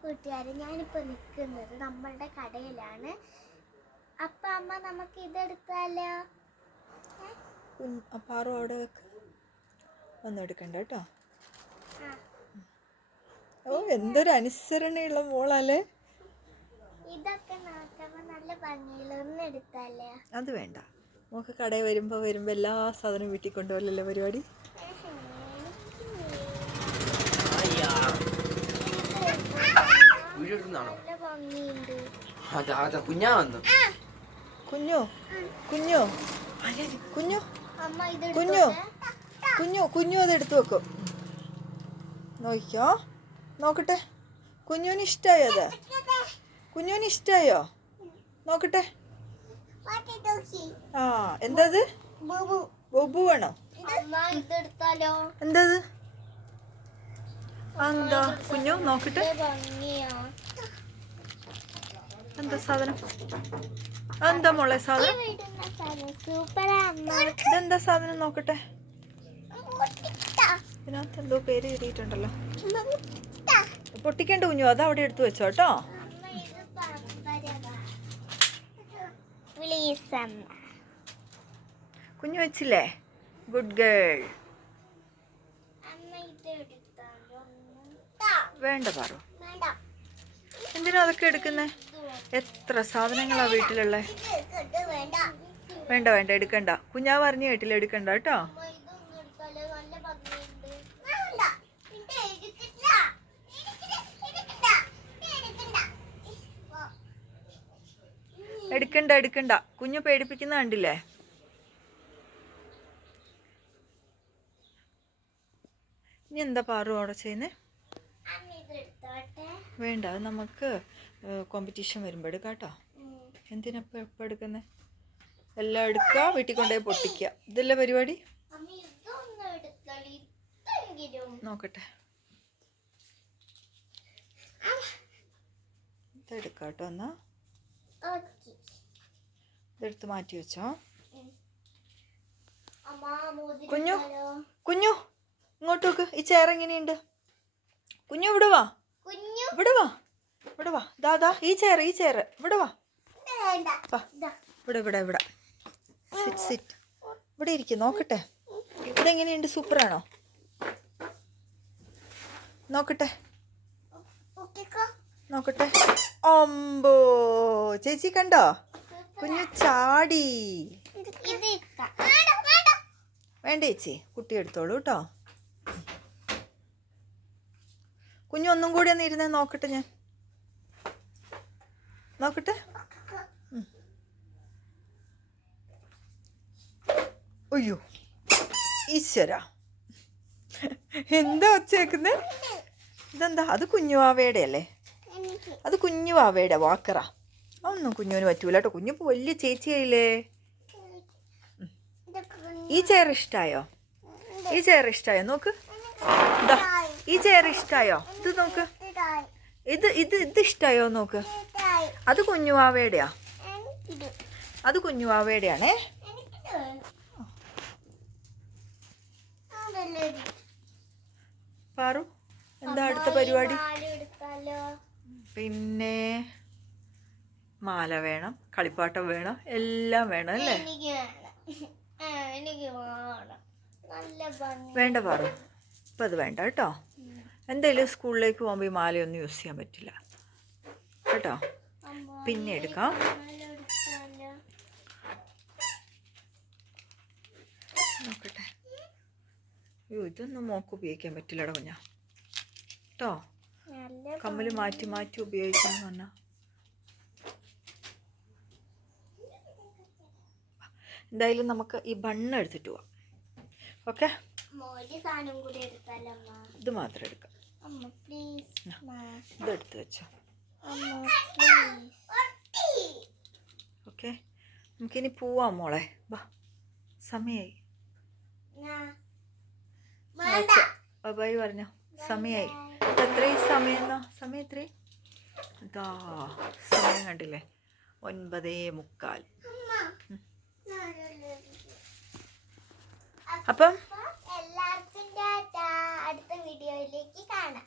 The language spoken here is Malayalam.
കൂട്ടുകാരെ ഞാനിപ്പോൾ നിൽക്കുന്നത് നമ്മളുടെ കടയിലാണ്. അപ്പ അമ്മ നമുക്ക് ഇതെടുത്താലോ? പാറു അവിടെ വെക്ക്. ഒന്നും എടുക്കണ്ട കേട്ടോ. ഓ എന്തൊരു അനുസരണയുള്ള മോളാലേ ഇതൊക്കെ നോക്കുമ്പോൾ നല്ല ഭംഗിയിൽ ഒന്ന് എടുത്താലേ? അത് വേണ്ട. നമുക്ക് കടയിൽ വരുമ്പോൾ വരുമ്പോൾ എല്ലാ സാധനവും വീട്ടിൽ കൊണ്ടുപോകലല്ലേ പരിപാടി? എടുക്കുന്നതാണോ നല്ല അതെ അതാ കുഞ്ഞാ വന്നു. കുഞ്ഞു? കുഞ്ഞു? കുഞ്ഞു? അമ്മ ഇത് കുഞ്ഞു? കുഞ്ഞു കുഞ്ഞു അത് എടുത്തു വെക്കും. നോക്കിക്കോ നോക്കട്ടെ. കുഞ്ഞുവിന് ഇഷ്ടമായോ അത്? കുഞ്ഞുവിന് ഇഷ്ടമായോ നോക്കട്ടെ. ആ എന്തത്? ബൊബു. വേണോ? എന്തത്? എന്താ? കുഞ്ഞു നോക്കട്ടെ. എന്താ സാധനം? എന്താ മോളെ സാധനം? ഇതെന്താ സാധനം നോക്കട്ടെ? ഇതിനകത്ത് എന്തോ പേര് എഴുതിയിട്ടുണ്ടല്ലോ. പൊട്ടിക്കേണ്ട കുഞ്ഞു അത് അവിടെ എടുത്തു വെച്ചോ കേട്ടോ. കുഞ്ഞു വെച്ചില്ലേ? ഗുഡ് ഗേൾ വേണ്ട പാറു. എന്തിനാ അതൊക്കെ എടുക്കുന്നേ? എത്ര സാധനങ്ങളാ വീട്ടിലുള്ളേ? വേണ്ട വേണ്ട എടുക്കണ്ട. കുഞ്ഞാ പറഞ്ഞു കേട്ടില്ല എടുക്കണ്ട കേട്ടോ? എടുക്കണ്ട എടുക്കണ്ട. കുഞ്ഞു പേടിപ്പിക്കുന്ന കണ്ടില്ലേ? ഇനി എന്താ പാറു അവിടെ ചെയ്യുന്നേ? അമ്മ ഇത് എടുത്തോട്ടെ വേണ്ട അത് നമുക്ക് കോമ്പറ്റീഷൻ വരുമ്പോൾ എടുക്കാം കേട്ടോ. എന്തിനപ്പോൾ എപ്പോൾ എടുക്കുന്നത് എല്ലാം എടുക്കുക വീട്ടിൽ കൊണ്ടുപോയി പൊട്ടിക്കുക ഇതല്ലേ പരിപാടി? നോക്കട്ടെ. ഇതെടുക്കാം കേട്ടോ ഓക്കെ. ഇതെടുത്ത് മാറ്റി വെച്ചോ. കുഞ്ഞു കുഞ്ഞു ഇങ്ങോട്ട് നോക്ക്. ഈ ചേർ എങ്ങനെയുണ്ട്? കുഞ്ഞു ഇവിടെ വാ. കുഞ്ഞു. ഇവിടെ വാ. ഇവിടെ വാ. ദാ ദാ ഈ ചെയർ ഈ ചെയർ ഇവിടെ വാ. ഇവിടെ ഇവിടെ ഇവിടെ. സിറ്റ് സിറ്റ് ഇവിടെ ഇരിക്കും നോക്കട്ടെ. ഇതെങ്ങനെയുണ്ട് സൂപ്പറാണോ നോക്കട്ടെ. നോക്കട്ടെ. ഒമ്പോ ചേച്ചി കണ്ടോ? കുഞ്ഞു ചാടി. വേണ്ട ചേച്ചി. കുട്ടി എടുത്തോളൂ കേട്ടോ. കുഞ്ഞു ഒന്നും കൂടി ഒന്ന് ഇരുന്ന് നോക്കട്ടെ ഞാൻ. നോക്കട്ടെ. അയ്യോ. ഈശ്വര. എന്താ ഒച്ചേക്കുന്നേ ഇതെന്താ? അത് കുഞ്ഞു വാവയുടെ അല്ലേ? അത് കുഞ്ഞു വാവയുടെ വാക്കറ. അതൊന്നും കുഞ്ഞുവിന് പറ്റൂല കേട്ടോ. കുഞ്ഞു ഇപ്പോൾ വലിയ ചേച്ചിയായില്ലേ? ഈ ചെയർ ഇഷ്ടായോ? ഈ ചെയർ ഇഷ്ടായോ? നോക്ക്. ദാ, ഈ ചെയർ ഇഷ്ടായോ? ഇത് നോക്ക്. ഇത് ഇത് ഇത് ഇഷ്ടായോ നോക്ക്? അത് കുഞ്ഞുവാവയുടെയാ. അത് കുഞ്ഞുവാവയുടെയാണേ പാറു എന്താ അടുത്ത പരിപാടി? പിന്നെ മാല വേണം കളിപ്പാട്ടം വേണം എല്ലാം വേണം അല്ലേ? വേണ്ട പാറു. ഇപ്പം അത് വേണ്ട കേട്ടോ. എന്തായാലും സ്കൂളിലേക്ക് പോകുമ്പോൾ ഈ മാലയൊന്നും യൂസ് ചെയ്യാൻ പറ്റില്ല. കേട്ടോ? പിന്നെ എടുക്കാം. നോക്കട്ടെ. അയ്യോ ഇതൊന്നും മോക്ക് ഉപയോഗിക്കാൻ പറ്റില്ലട കുഞ്ഞാ. കേട്ടോ കമ്മൽ കമ്മൽ മാറ്റി മാറ്റി ഉപയോഗിക്കാന്ന് പറഞ്ഞാൽ എന്തായാലും നമുക്ക് ഈ ബണ്ണ് എടുത്തിട്ട് പോവാം. ഓക്കെ? ഇത് മാത്രം എടുക്കാം. ഇതെടുത്ത് വെച്ചോ. അമ്മ പ്ലീസ് ഓക്കെ. നമുക്കിനി പോവാം മോളെ. വാ സമയായി. ഓക്കെ. ബൈ പറഞ്ഞോ. സമയായി. എത്രയും സമയം എന്നാ സമയം എത്രയും? ഇതാ സമയം കണ്ടില്ലേ? ഒൻപതേ മുക്കാൽ. അപ്പം എല്ലാവർക്കും അടുത്ത വീഡിയോയിലേക്ക് കാണാം.